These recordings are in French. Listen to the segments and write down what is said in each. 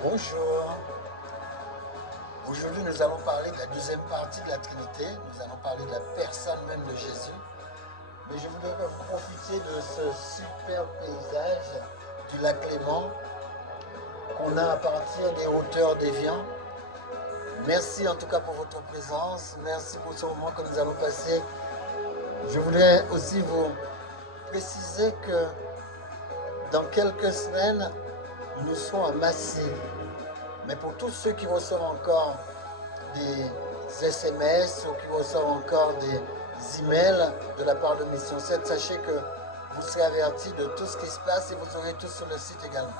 Bonjour. Aujourd'hui, nous allons parler de la deuxième partie de la Trinité. Nous allons parler de la personne même de Jésus. Mais je voudrais que vous profitiez de ce super paysage du lac Léman qu'on a à partir des hauteurs d'Évian. Merci en tout cas pour votre présence. Merci pour ce moment que nous allons passer. Je voudrais aussi vous préciser que dans quelques semaines, nous serons à Massy. Mais pour tous ceux qui reçoivent encore des SMS ou qui reçoivent encore des emails de la part de Mission 7, sachez que vous serez avertis de tout ce qui se passe et vous aurez tout sur le site également.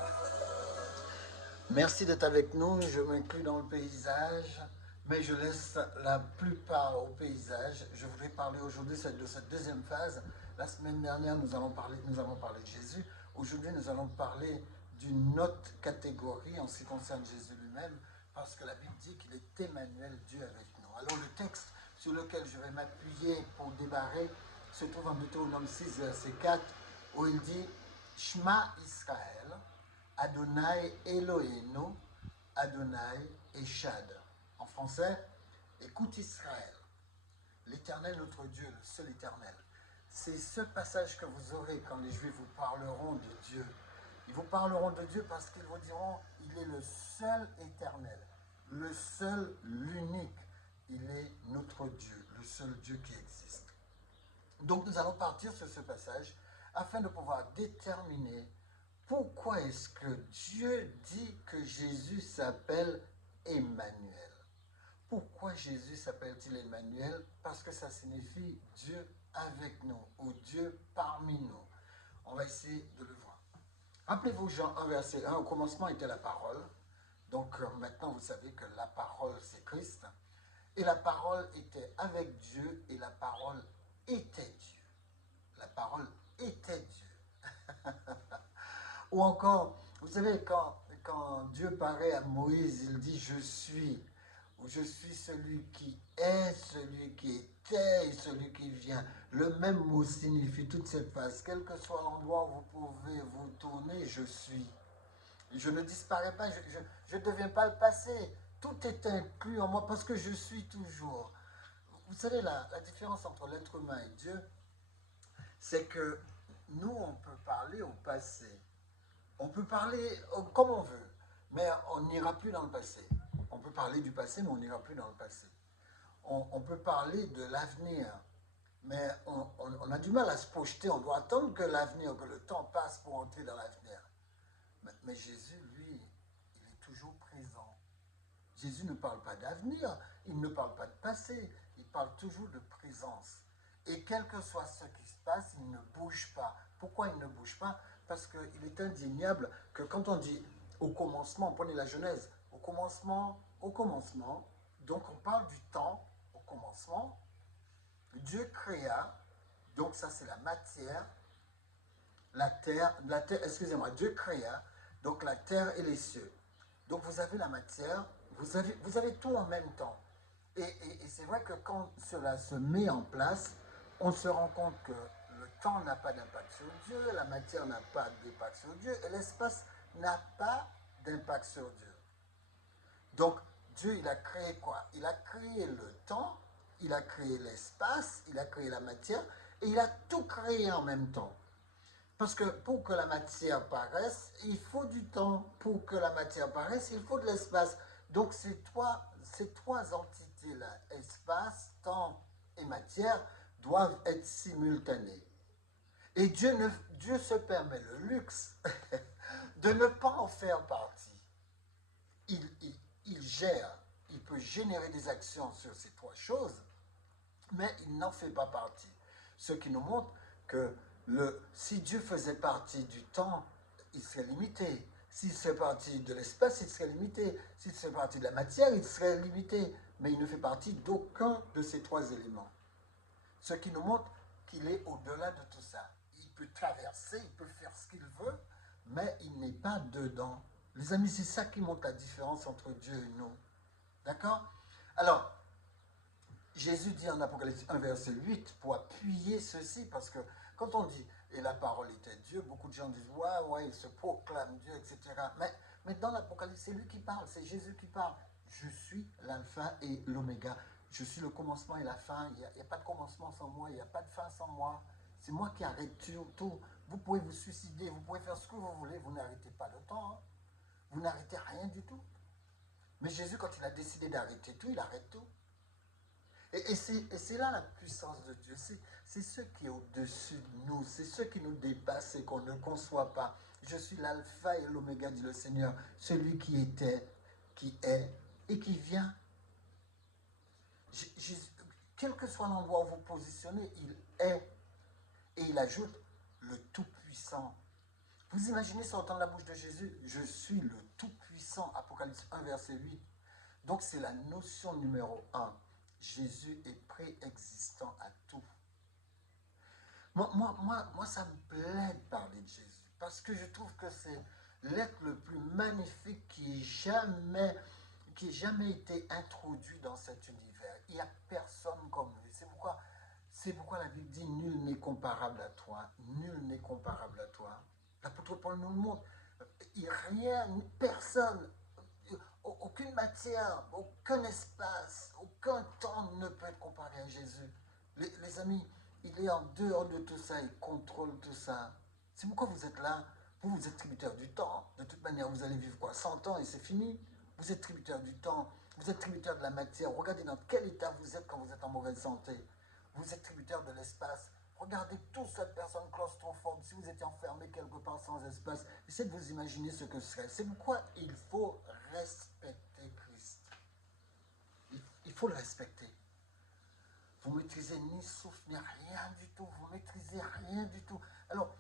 Merci d'être avec nous. Je m'inclus dans le paysage, mais je laisse la plupart au paysage. Je voudrais parler aujourd'hui de cette deuxième phase. La semaine dernière, nous avons parlé de Jésus. Aujourd'hui, nous allons parler d'une autre catégorie en ce qui concerne Jésus lui-même, parce que la Bible dit qu'il est Emmanuel, Dieu avec nous. Alors le texte sur lequel je vais m'appuyer pour démarrer se trouve en Deutéronome 6, verset 4, où il dit « Shema Israël, Adonai Elohenu, Adonai Echad ». En français, « Écoute Israël, l'Éternel notre Dieu, le seul Éternel ». C'est ce passage que vous aurez quand les Juifs vous parleront de Dieu. Ils vous parleront de Dieu parce qu'ils vous diront « Il est le seul Éternel ». Le seul, l'unique, il est notre Dieu, le seul Dieu qui existe. Donc nous allons partir sur ce passage afin de pouvoir déterminer pourquoi est-ce que Dieu dit que Jésus s'appelle Emmanuel. Pourquoi Jésus s'appelle-t-il Emmanuel? Parce que ça signifie Dieu avec nous ou Dieu parmi nous. On va essayer de le voir. Rappelez-vous Jean 1, verset 1, au commencement était la parole. Donc maintenant, vous savez que la parole, c'est Christ. Et la parole était avec Dieu et la parole était Dieu. La parole était Dieu. Ou encore, vous savez, quand Dieu paraît à Moïse, il dit « Je suis ». Ou « Je suis celui qui est, celui qui était et celui qui vient ». Le même mot signifie toute cette phrase. Quel que soit l'endroit où vous pouvez vous tourner, je suis. Je ne disparais pas, je ne deviens pas le passé. Tout est inclus en moi parce que je suis toujours. Vous savez, la différence entre l'être humain et Dieu, c'est que nous, on peut parler au passé. On peut parler comme on veut, mais on n'ira plus dans le passé. On peut parler du passé, mais on n'ira plus dans le passé. On peut parler de l'avenir, mais on a du mal à se projeter. On doit attendre que l'avenir, que le temps passe pour entrer dans l'avenir. Mais Jésus, lui, il est toujours présent. Jésus ne parle pas d'avenir, il ne parle pas de passé, il parle toujours de présence. Et quel que soit ce qui se passe, il ne bouge pas. Pourquoi il ne bouge pas? Parce qu'il est indéniable que quand on dit au commencement, prenez la Genèse, au commencement, donc on parle du temps, au commencement, Dieu créa, donc ça c'est la matière, excusez-moi, Dieu créa, donc la terre et les cieux. Donc vous avez la matière, vous avez tout en même temps. Et c'est vrai que quand cela se met en place, on se rend compte que le temps n'a pas d'impact sur Dieu, la matière n'a pas d'impact sur Dieu, et l'espace n'a pas d'impact sur Dieu. Donc Dieu, il a créé quoi? Il a créé le temps, il a créé l'espace, il a créé la matière, et il a tout créé en même temps. Parce que pour que la matière paraisse, il faut du temps. Pour que la matière paraisse, il faut de l'espace. Donc ces trois entités-là, espace, temps et matière, doivent être simultanées. Et Dieu se permet le luxe de ne pas en faire partie. Il gère, il peut générer des actions sur ces trois choses, mais il n'en fait pas partie. Ce qui nous montre que si Dieu faisait partie du temps, il serait limité. S'il serait partie de l'espace, il serait limité. S'il serait partie de la matière, il serait limité. Mais il ne fait partie d'aucun de ces trois éléments. Ce qui nous montre qu'il est au-delà de tout ça. Il peut traverser, il peut faire ce qu'il veut, mais il n'est pas dedans. Les amis, c'est ça qui montre la différence entre Dieu et nous. D'accord? Alors, Jésus dit en Apocalypse 1, verset 8, pour appuyer ceci, parce que quand on dit « et la parole était Dieu », beaucoup de gens disent « ouais, il se proclame Dieu, etc. » Mais Mais dans l'Apocalypse, c'est lui qui parle, c'est Jésus qui parle. Je suis l'alpha et l'oméga. Je suis le commencement et la fin. Il n'y a pas de commencement sans moi, il n'y a pas de fin sans moi. C'est moi qui arrête tout. Vous pouvez vous suicider, vous pouvez faire ce que vous voulez, vous n'arrêtez pas le temps. Hein. Vous n'arrêtez rien du tout. Mais Jésus, quand il a décidé d'arrêter tout, il arrête tout. Et c'est là la puissance de Dieu. C'est ce qui est au-dessus de nous. C'est ce qui nous dépasse et qu'on ne conçoit pas. Je suis l'alpha et l'oméga, dit le Seigneur. Celui qui était, qui est et qui vient. Quel que soit l'endroit où vous positionnez, il est. Et il ajoute le Tout-Puissant. Vous imaginez sortant de la bouche de Jésus, je suis le Tout-Puissant, Apocalypse 1, verset 8. Donc c'est la notion numéro 1. Jésus est préexistant à tout. Moi, ça me plaît de parler de Jésus, parce que je trouve que c'est l'être le plus magnifique qui ait jamais été introduit dans cet univers. Il n'y a personne comme lui. C'est pourquoi la Bible dit « Nul n'est comparable à toi, nul n'est comparable à toi ». L'apôtre Paul nous le montre. Rien, personne, aucune matière, aucun espace, aucun temps ne peut être comparé à Jésus. Les amis, il est en dehors de tout ça, il contrôle tout ça. C'est pourquoi vous êtes là. Vous êtes tributaire du temps. De toute manière, vous allez vivre quoi, 100 ans et c'est fini. Vous êtes tributaire du temps, vous êtes tributaire de la matière. Regardez dans quel état vous êtes quand vous êtes en mauvaise santé. Vous êtes tributaire de l'espace. Regardez toute cette personne claustrophobe. Si vous étiez enfermé quelque part sans espace, essayez de vous imaginer ce que ce serait. C'est pourquoi il faut respecter Christ. Il faut le respecter. Vous ne maîtrisez ni souffle, ni rien du tout. Vous ne maîtrisez rien du tout. Alors,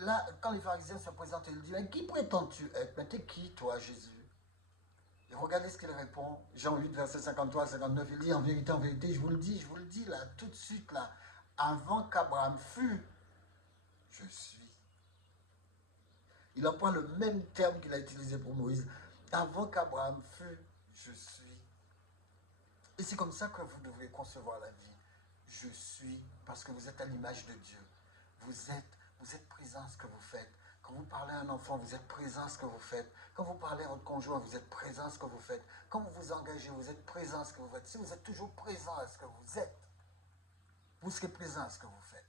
là, quand les pharisiens se présentent, ils disent, mais qui prétends-tu être? Mais t'es qui, toi, Jésus? Et regardez ce qu'il répond. Jean 8, verset 53, 59, il dit, en vérité, je vous le dis, là, tout de suite, là, avant qu'Abraham fût, je suis. Il emploie le même terme qu'il a utilisé pour Moïse. Avant qu'Abraham fût, je suis. Et c'est comme ça que vous devriez concevoir la vie. Je suis, parce que vous êtes à l'image de Dieu. Vous êtes présent à ce que vous faites. Quand vous parlez à un enfant, vous êtes présent à ce que vous faites. Quand vous parlez à votre conjoint, vous êtes présent à ce que vous faites. Quand vous vous engagez, vous êtes présent à ce que vous faites. Si vous êtes toujours présent à ce que vous êtes, vous serez présent à ce que vous faites.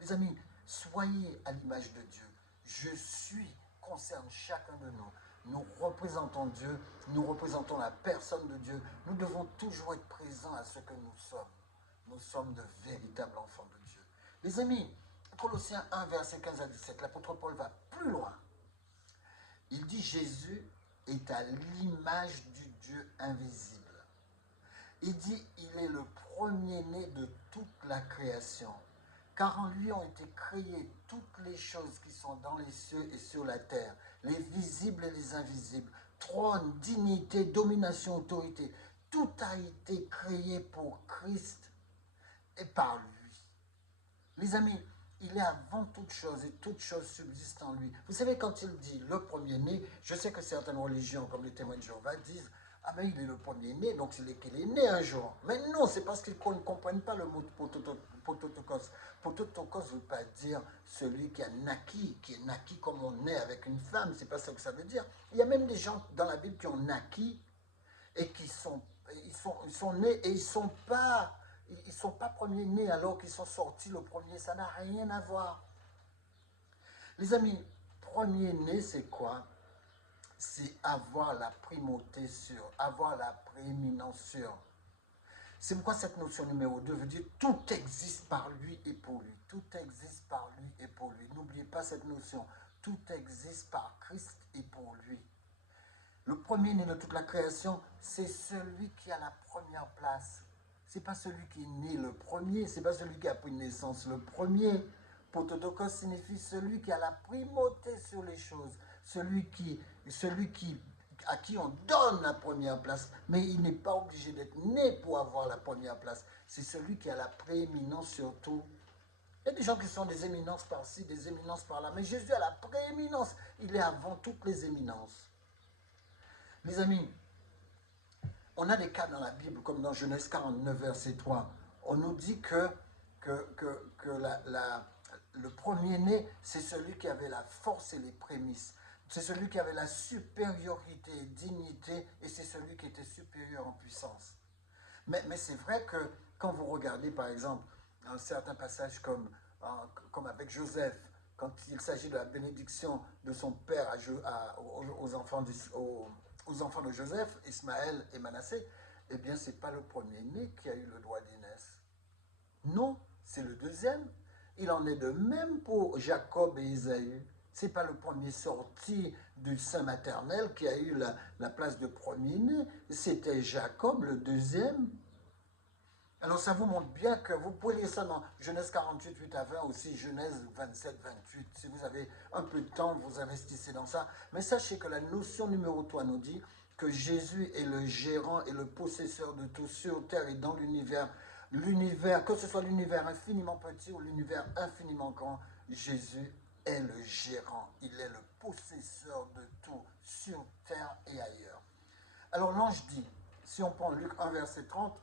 Les amis, soyez à l'image de Dieu. Je suis concerne chacun de nous. Nous représentons Dieu, nous représentons la personne de Dieu. Nous devons toujours être présents à ce que nous sommes. Nous sommes de véritables enfants de Dieu. Les amis, Colossiens 1, verset 15 à 17, l'apôtre Paul va plus loin. Il dit Jésus est à l'image du Dieu invisible. Il dit il est le premier-né de toute la création. Car en lui ont été créées toutes les choses qui sont dans les cieux et sur la terre, les visibles et les invisibles, trône, dignité, domination, autorité. Tout a été créé pour Christ et par lui. Les amis, il est avant toute chose et toute chose subsiste en lui. Vous savez, quand il dit le premier-né, je sais que certaines religions, comme les témoins de Jéhovah, disent ah mais il est le premier-né, donc c'est qu'il est né un jour. Mais non, c'est parce qu'ils ne comprennent pas le mot prototokos. Prototokos ne veut pas dire celui qui est naquis comme on naît avec une femme, c'est pas ça que ça veut dire. Il y a même des gens dans la Bible qui ont naquis et qui sont nés et ils sont pas premiers-nés alors qu'ils sont sortis le premier, ça n'a rien à voir. Les amis, premier-né c'est quoi? C'est avoir la primauté sur, avoir la prééminence sur. C'est pourquoi cette notion numéro 2 veut dire tout existe par lui et pour lui. Tout existe par lui et pour lui. N'oubliez pas cette notion. Tout existe par Christ et pour lui. Le premier-né de toute la création, c'est celui qui a la première place. Ce n'est pas celui qui est né le premier, ce n'est pas celui qui a pris naissance le premier. Prototokos signifie celui qui a la primauté sur les choses, celui à qui on donne la première place, mais il n'est pas obligé d'être né pour avoir la première place. C'est celui qui a la prééminence sur tout. Il y a des gens qui sont des éminences par-ci, des éminences par-là, mais Jésus a la prééminence. Il est avant toutes les éminences. Les amis, on a des cas dans la Bible, comme dans Genèse 49, verset 3. On nous dit que le premier-né, c'est celui qui avait la force et les prémices. C'est celui qui avait la supériorité, dignité, et c'est celui qui était supérieur en puissance. Mais c'est vrai que quand vous regardez, par exemple, un certain passage comme avec Joseph, quand il s'agit de la bénédiction de son père aux enfants de Joseph, Ismaël et Manassé, eh bien, ce n'est pas le premier-né qui a eu le droit d'aînesse. Non, c'est le deuxième. Il en est de même pour Jacob et Ésaü. Ce n'est pas le premier sorti du sein maternel qui a eu la place de premier-né. C'était Jacob, le deuxième. Alors ça vous montre bien que vous pouvez lire ça dans Genèse 48, 8 à 20, aussi Genèse 27, 28. Si vous avez un peu de temps, vous investissez dans ça. Mais sachez que la notion numéro 3 nous dit que Jésus est le gérant et le possesseur de tout sur terre et dans l'univers. L'univers, que ce soit l'univers infiniment petit ou l'univers infiniment grand, Jésus est le gérant. Il est le possesseur de tout sur terre et ailleurs. Alors l'ange dit, si on prend Luc 1, verset 30,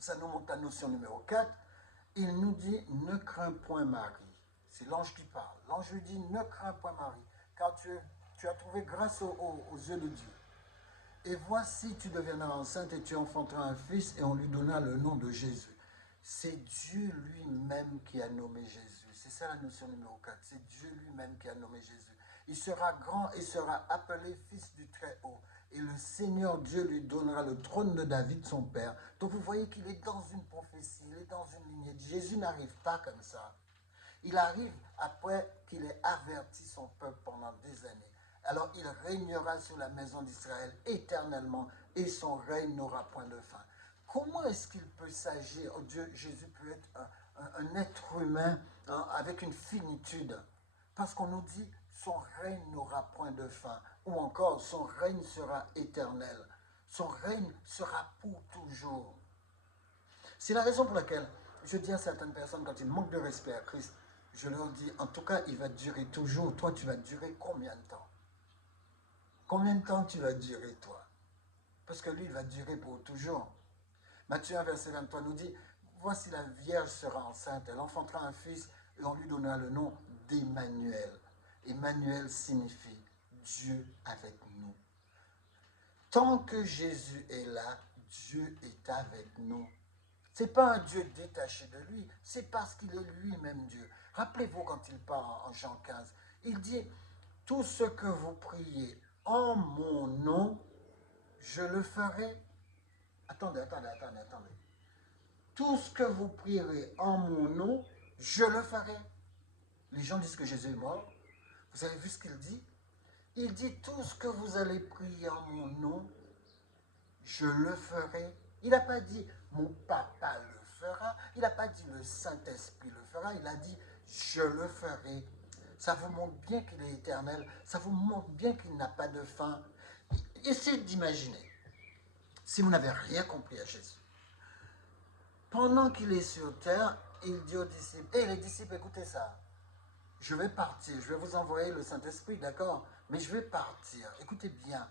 ça nous montre la notion numéro 4, il nous dit, ne crains point Marie. C'est l'ange qui parle. L'ange lui dit, ne crains point Marie, car tu as trouvé grâce aux yeux de Dieu. Et voici, tu deviendras enceinte et tu enfanteras un fils et on lui donna le nom de Jésus. C'est Dieu lui-même qui a nommé Jésus. C'est ça la notion numéro 4. C'est Dieu lui-même qui a nommé Jésus. Il sera grand et sera appelé fils du Très-Haut. Et le Seigneur Dieu lui donnera le trône de David, son père. Donc vous voyez qu'il est dans une prophétie, il est dans une lignée. Jésus n'arrive pas comme ça. Il arrive après qu'il ait averti son peuple pendant des années. Alors il régnera sur la maison d'Israël éternellement et son règne n'aura point de fin. Comment est-ce qu'il peut s'agir, Jésus peut être un être humain avec une finitude? Parce qu'on nous dit, son règne n'aura point de fin. Ou encore, son règne sera éternel. Son règne sera pour toujours. C'est la raison pour laquelle je dis à certaines personnes, quand ils manquent de respect à Christ, je leur dis, en tout cas, il va durer toujours. Toi, tu vas durer combien de temps? Combien de temps tu vas durer, toi? Parce que lui, il va durer pour toujours. Matthieu 1, verset 23 nous dit, voici la Vierge sera enceinte, elle enfantera un fils et on lui donnera le nom d'Emmanuel. Emmanuel signifie Dieu avec nous. Tant que Jésus est là, Dieu est avec nous. Ce n'est pas un Dieu détaché de lui, c'est parce qu'il est lui-même Dieu. Rappelez-vous quand il parle en Jean 15, il dit, tout ce que vous priez en mon nom, je le ferai. Attendez. Tout ce que vous prierez en mon nom, je le ferai. Les gens disent que Jésus est mort. Vous avez vu ce qu'il dit? Il dit, tout ce que vous allez prier en mon nom, je le ferai. Il n'a pas dit, mon papa le fera. Il n'a pas dit, le Saint-Esprit le fera. Il a dit, je le ferai. Ça vous montre bien qu'il est éternel. Ça vous montre bien qu'il n'a pas de fin. Essayez d'imaginer, si vous n'avez rien compris à Jésus. Pendant qu'il est sur terre, il dit aux disciples, les disciples, écoutez ça. Je vais partir, je vais vous envoyer le Saint-Esprit, d'accord? Mais je vais partir. Écoutez bien.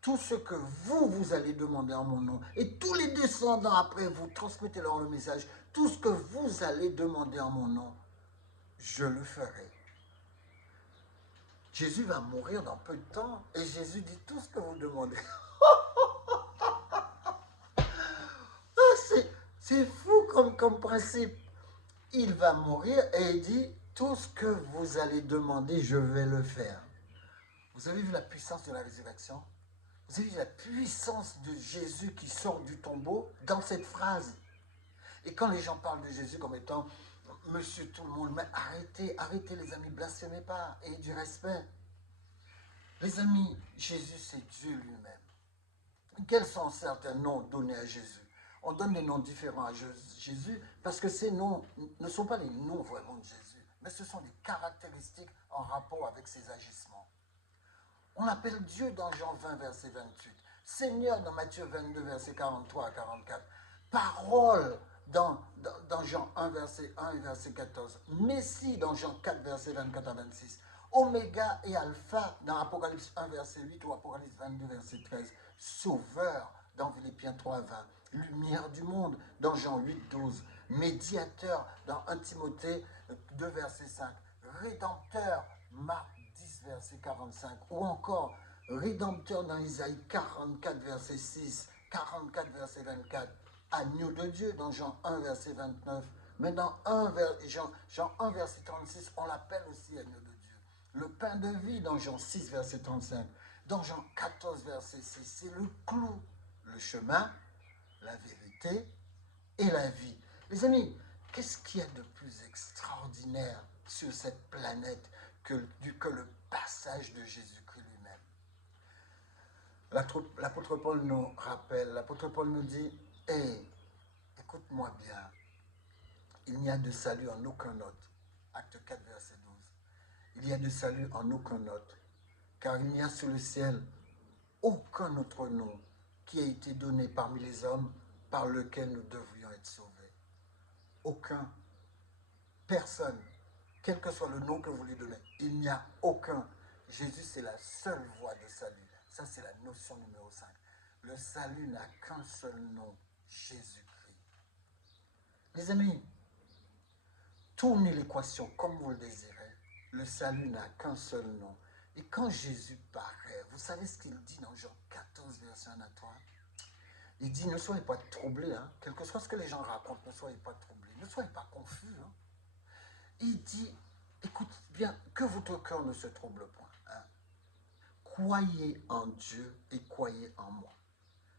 Tout ce que vous allez demander en mon nom, et tous les descendants après vous, transmettez-leur le message. Tout ce que vous allez demander en mon nom, je le ferai. Jésus va mourir dans peu de temps, et Jésus dit tout ce que vous demandez. C'est fou comme principe. Il va mourir et il dit, tout ce que vous allez demander, je vais le faire. Vous avez vu la puissance de la résurrection? Vous avez vu la puissance de Jésus qui sort du tombeau dans cette phrase? Et quand les gens parlent de Jésus comme étant monsieur tout le monde, mais arrêtez les amis, blasphémez pas, et du respect. Les amis, Jésus c'est Dieu lui-même. Quels sont certains noms donnés à Jésus? On donne des noms différents à Jésus parce que ces noms ne sont pas les noms vraiment de Jésus, mais ce sont des caractéristiques en rapport avec ses agissements. On l'appelle Dieu dans Jean 20, verset 28, Seigneur dans Matthieu 22, verset 43 à 44, Parole dans Jean 1, verset 1 et verset 14, Messie dans Jean 4, verset 24 à 26, Oméga et Alpha dans Apocalypse 1, verset 8 ou Apocalypse 22, verset 13, Sauveur dans Philippiens 3, 20, Lumière du monde dans Jean 8, 12, Médiateur dans 1 Timothée 2, verset 5, Rédempteur, Marc 10, verset 45, ou encore Rédempteur dans Isaïe 44, verset 6, 44, verset 24, Agneau de Dieu dans Jean 1, verset 29, mais dans Jean 1, verset 36, on l'appelle aussi Agneau de Dieu. Le pain de vie dans Jean 6, verset 35, dans Jean 14, verset 6, c'est le clou, le chemin, la vérité et la vie. Les amis, qu'est-ce qu'il y a de plus extraordinaire sur cette planète que le passage de Jésus-Christ lui-même? L'apôtre Paul nous rappelle, l'apôtre Paul nous dit, hey, écoute-moi bien, il n'y a de salut en aucun autre. Acte 4, verset 12. Il n'y a de salut en aucun autre, car il n'y a sous le ciel aucun autre nom qui a été donné parmi les hommes par lequel nous devrions être sauvés. Aucun, personne, quel que soit le nom que vous lui donnez, il n'y a aucun. Jésus, c'est la seule voie de salut. Ça, c'est la notion numéro 5. Le salut n'a qu'un seul nom, Jésus-Christ. Les amis, tournez l'équation comme vous le désirez. Le salut n'a qu'un seul nom. Et quand Jésus paraît, vous savez ce qu'il dit dans Jean 14, verset 1 à 3? Il dit, ne soyez pas troublés, hein. Quel que soit ce que les gens racontent, ne soyez pas troublés, ne soyez pas confus. Hein. Il dit, écoute bien, que votre cœur ne se trouble point. Hein. Croyez en Dieu et croyez en moi.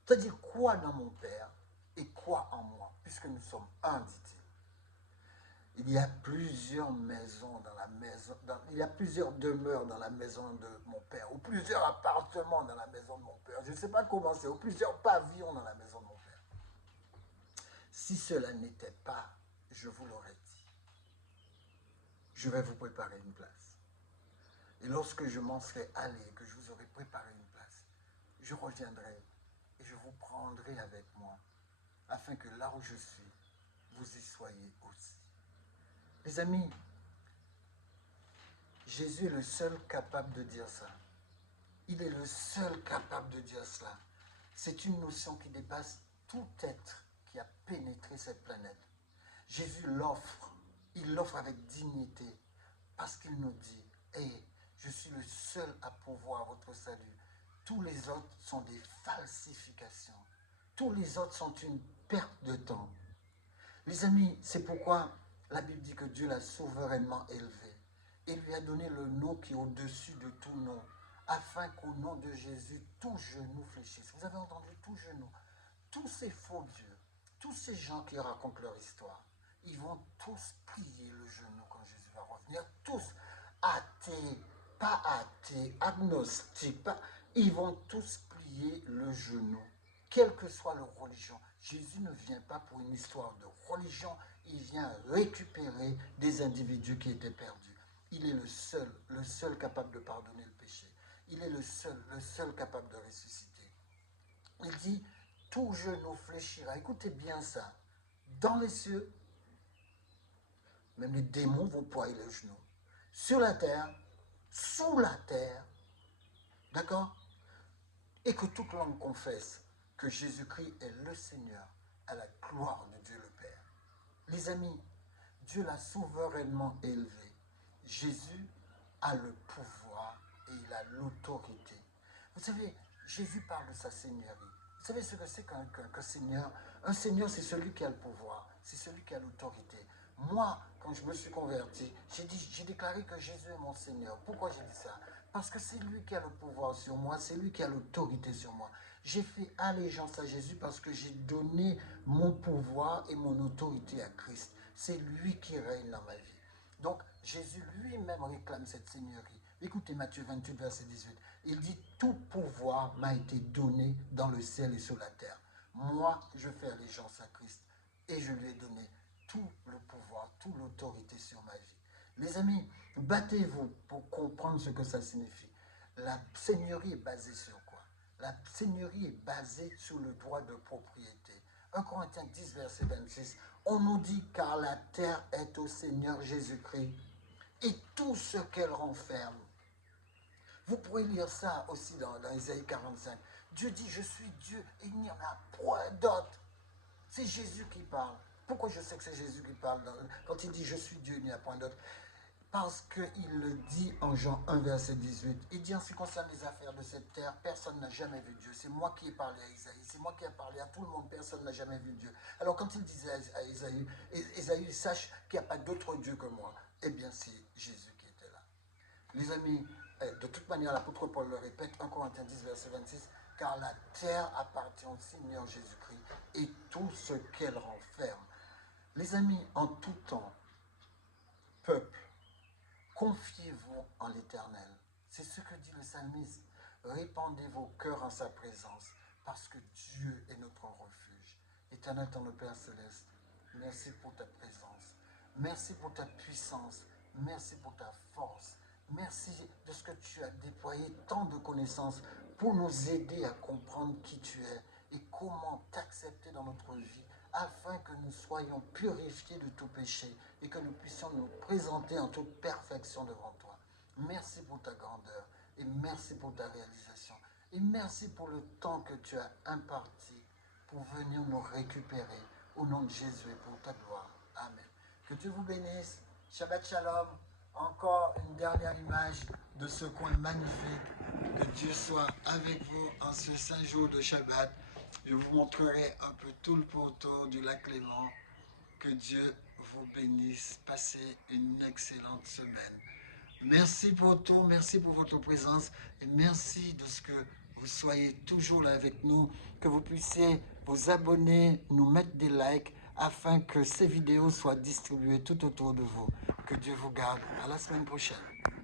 C'est-à-dire, crois dans mon Père et crois en moi, puisque nous sommes un, dit-il. Il y a plusieurs maisons dans la maison, il y a plusieurs demeures dans la maison de mon père, ou plusieurs appartements dans la maison de mon père. Je ne sais pas comment c'est, ou plusieurs pavillons dans la maison de mon père. Si cela n'était pas, je vous l'aurais dit. Je vais vous préparer une place. Et lorsque je m'en serai allé, que je vous aurai préparé une place, je reviendrai et je vous prendrai avec moi, afin que là où je suis, vous y soyez aussi. Les amis, Jésus est le seul capable de dire ça. Il est le seul capable de dire cela. C'est une notion qui dépasse tout être qui a pénétré cette planète. Jésus l'offre. Il l'offre avec dignité parce qu'il nous dit, hey, je suis le seul à pouvoir votre salut. Tous les autres sont des falsifications. Tous les autres sont une perte de temps. Les amis, c'est pourquoi la Bible dit que Dieu l'a souverainement élevé et lui a donné le nom qui est au-dessus de tout nom, afin qu'au nom de Jésus, tout genou fléchisse. Vous avez entendu, tout genou. Tous ces faux dieux, tous ces gens qui racontent leur histoire, ils vont tous plier le genou quand Jésus va revenir. Tous, athées, pas athées, agnostiques, ils vont tous plier le genou. Quelle que soit leur religion, Jésus ne vient pas pour une histoire de religion, il vient récupérer des individus qui étaient perdus. Il est le seul capable de pardonner le péché. Il est le seul capable de ressusciter. Il dit, tout genou fléchira. Écoutez bien ça. Dans les cieux, même les démons vont ployer les genoux. Sur la terre, sous la terre, d'accord? Et que toute langue confesse que Jésus-Christ est le Seigneur à la gloire de Dieu le Père. Les amis, Dieu l'a souverainement élevé. Jésus a le pouvoir et il a l'autorité. Vous savez, Jésus parle de sa seigneurie. Vous savez ce que c'est qu'un seigneur? Un seigneur, c'est celui qui a le pouvoir, c'est celui qui a l'autorité. Moi, quand je me suis converti, j'ai déclaré que Jésus est mon Seigneur. Pourquoi j'ai dit ça? Parce que c'est lui qui a le pouvoir sur moi, c'est lui qui a l'autorité sur moi. J'ai fait allégeance à Jésus parce que j'ai donné mon pouvoir et mon autorité à Christ. C'est lui qui règne dans ma vie. Donc, Jésus lui-même réclame cette seigneurie. Écoutez Matthieu 28, verset 18. Il dit, tout pouvoir m'a été donné dans le ciel et sur la terre. Moi, je fais allégeance à Christ et je lui ai donné tout le pouvoir, toute l'autorité sur ma vie. Les amis, battez-vous pour comprendre ce que ça signifie. La seigneurie est basée sur quoi? La seigneurie est basée sur le droit de propriété. 1 Corinthiens 10, verset 26, on nous dit car la terre est au Seigneur Jésus-Christ et tout ce qu'elle renferme. Vous pourrez lire ça aussi dans Isaïe 45. Dieu dit, je suis Dieu et il n'y en a point d'autre. C'est Jésus qui parle. Pourquoi je sais que c'est Jésus qui parle? Quand il dit, je suis Dieu, il n'y a point d'autre. Parce qu'il le dit en Jean 1, verset 18. Il dit en ce qui concerne les affaires de cette terre, personne n'a jamais vu Dieu. C'est moi qui ai parlé à Isaïe. C'est moi qui ai parlé à tout le monde. Personne n'a jamais vu Dieu. Alors quand il disait à Isaïe, Isaïe, sache qu'il n'y a pas d'autre Dieu que moi. Eh bien, c'est Jésus qui était là. Les amis, de toute manière, l'apôtre Paul le répète, 1 Corinthiens 10, verset 26, car la terre appartient au Seigneur Jésus-Christ et tout ce qu'elle renferme. Les amis, en tout temps, peuple, confiez-vous en l'Éternel. C'est ce que dit le psalmiste. Répandez vos cœurs en sa présence, parce que Dieu est notre refuge. Éternel, ton Père céleste, merci pour ta présence. Merci pour ta puissance. Merci pour ta force. Merci de ce que tu as déployé tant de connaissances pour nous aider à comprendre qui tu es et comment t'accepter dans notre vie, afin que nous soyons purifiés de tout péché et que nous puissions nous présenter en toute perfection devant toi. Merci pour ta grandeur et merci pour ta réalisation. Et merci pour le temps que tu as imparti pour venir nous récupérer au nom de Jésus et pour ta gloire. Amen. Que Dieu vous bénisse. Shabbat Shalom. Encore une dernière image de ce coin magnifique. Que Dieu soit avec vous en ce 5 jours de Shabbat. Je vous montrerai un peu tout le pourtour du lac Léman. Que Dieu vous bénisse. Passez une excellente semaine. Merci pour tout, merci pour votre présence et merci de ce que vous soyez toujours là avec nous, que vous puissiez vous abonner, nous mettre des likes afin que ces vidéos soient distribuées tout autour de vous. Que Dieu vous garde. À la semaine prochaine.